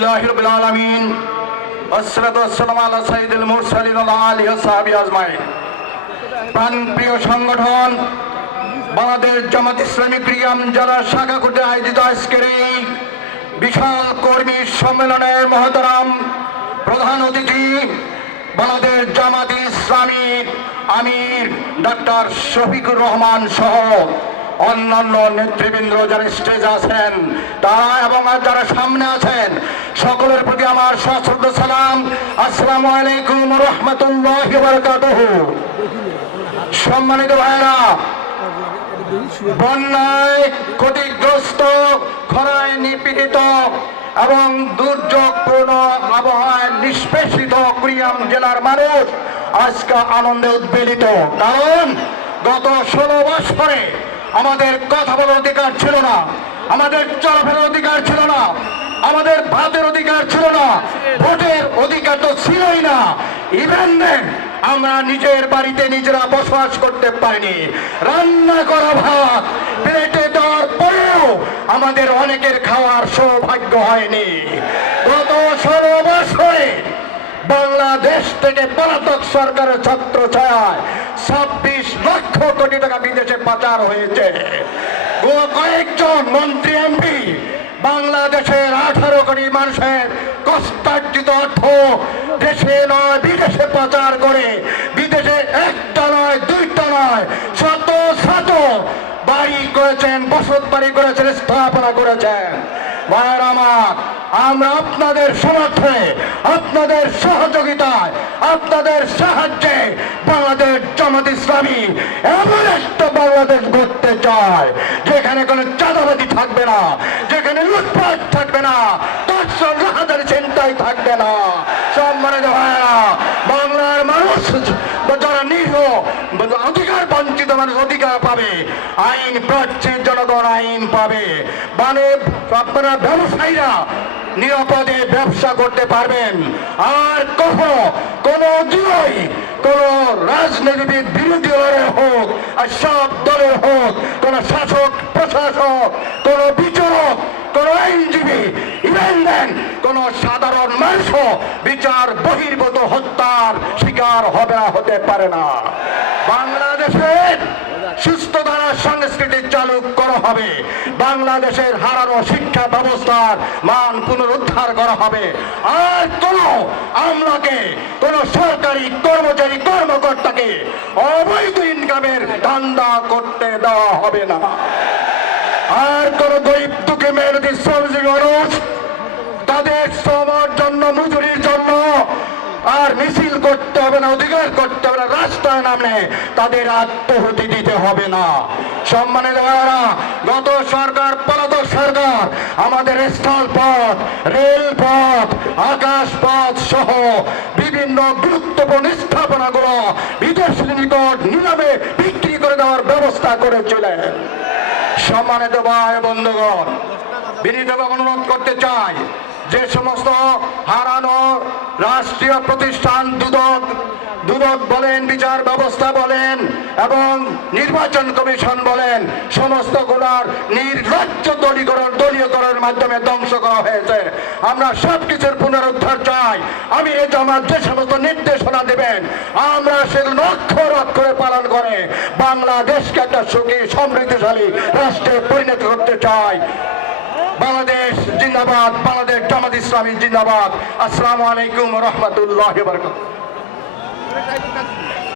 আলহামদুলিল্লাহ রবিল আলমিন। প্রাণপ্রিয় সংগঠন, বাংলাদেশ জামাত ইসলামী ক্রিয়াম যারা শাখা করতে আয়োজিত আজকের বিশাল কর্মী সম্মেলনের মহতরাম প্রধান অতিথি, বাংলাদেশ জামাত ইসলামী আমির ডক্টর শফিকুর রহমান সহ অন্যান্য নেতৃবৃন্দ যারা স্টেজ আছেন, তারা এবং যারা সামনে আছেন, সকলের প্রতি আমার সশ্রদ্ধ সালাম। আসসালামু আলাইকুম রহমতুল্লাহ সম্মানিত ভাইরা বন্যায় ক্ষতিগ্রস্ত, খরায় নিপীড়িত এবং দুর্যোগপূর্ণ আবহাওয়ায় নিষ্পেষিত কুড়িয়াম জেলার মানুষ আজকে আনন্দে উদ্বেলিত। কারণ গত ষোলো বছরে আমাদের কথা বলার অধিকার ছিল না। আমাদের চলাফেরার অধিকার ছিল না। আমাদের ভাতের অধিকার ছিল না। ভোটের অধিকার তো ছিলই না। ইভেন আমরা নিজের বাড়িতে নিজেরা বসবাস করতে পারিনি। রান্না করা ভাত প্লেটে দেওয়ার পরেও আমাদের অনেকের খাওয়ার সৌভাগ্য হয়নি। গত ষোলো বছরে বাংলাদেশ থেকে পলাতক সরকারের ছত্র ছায় ছাব্বিশ লক্ষ কোটি টাকা বিদেশে পাচার হয়েছে। কয়েকজন মন্ত্রী, এমপি, বাংলাদেশের আঠারো কোটি মানুষের কষ্টার্জিত অর্থ দেশে নয়, বিদেশে পাচার করে। বিদেশে একটা নয়, দুইটা নয়, শত শত বাড়ি করেছেন বসত বাড়ি করেছেন, স্থাপনা করেছেন। ভাইয়ের আমার আমরা আপনাদের সমর্থনে, আপনাদের সহযোগিতায়, আপনাদের সাহায্যে বাংলাদেশ জামাত ইসলামী এমন একটা বাংলাদেশ গড়তে চায়। যেখানে কোনো চাঁদাবাদি থাকবে না, যেখানে লুটপাট থাকবে না, দর্শন রাহাদের চিন্তাই থাকবে না। সম্মানিত ভাইয়েরা, বাংলার মানুষ যারা নিরীহ অধিকার বঞ্চিত মানুষ অধিকার পাবে, আইন পাচ্ছে জনগণ আইন পাবে। মানে আপনারা ব্যবসায়ীরা নিরাপদে ব্যবসা করতে পারবেন। আর কখনো কোন দিনই কোন রাজনীতিবিদ বিরোধী দলের হোক, আর সব দলের হোক, কোন শাসক, প্রশাসক, কোন বিচারক, কোন আইনজীবী, ইভেন দেন কোন সাধারণ মানুষ বিচার বহির্ভূত হত্যার শিকার হবে না, হতে পারে না। বাংলাদেশের সুস্থ ধারা সংস্কৃতি চালু করা হবে। বাংলাদেশের হারানো শিক্ষা ব্যবস্থার মান পুনরুদ্ধার করা হবে। আর কোন আমলাকে, কোন সরকারি কর্মচারী, কর্মকর্তাকে অবৈধ ইনকামের ধান্দা করতে দেওয়া হবে না। আর কোন গরিব দুঃখে মেহনতি শ্রমজীবী মানুষ, তাদের মিছিল করতে হবে না, অধিকার করতে হবে না রাস্তায় নামলে তাদের আত্মহতি দিতে হবে না। সম্মানিত ভাইয়েরা, গত সরকার, পলাতক সরকার, আমাদের স্থলপথ, রেলপথ আকাশ পথ সহ বিভিন্ন গুরুত্বপূর্ণ স্থাপনাগুলো বিদেশের নিকট নিলামে বিক্রি করে দেওয়ার ব্যবস্থা করেছিলেন সম্মানিত ভাই বন্ধুগণ, বিনীতভাবে অনুরোধ করতে চাই যে সমস্ত হারানো রাষ্ট্রীয় প্রতিষ্ঠান দুদক দুদক বলেন, বিচার ব্যবস্থা বলেন এবং নির্বাচন কমিশন বলেন সমস্তগুলার নির্লজ্জ দলীকরণ, দলীয়করণের মাধ্যমে ধ্বংস করা হয়েছে। আমরা সব কিছুর পুনরুদ্ধার চাই। আমি এই জামাত যে সমস্ত নির্দেশনা দেবেন, আমরা সেগুলো অক্ষর অক্ষরে পালন করে বাংলাদেশকে একটা সুখী, সমৃদ্ধিশালী রাষ্ট্রে পরিণত করতে চাই। বাংলাদেশ জিন্দাবাদ বাংলাদেশ জামাত ইসলামী জিন্দাবাদ। আসসালামু আলাইকুম রহমতুল্লাহ বরকত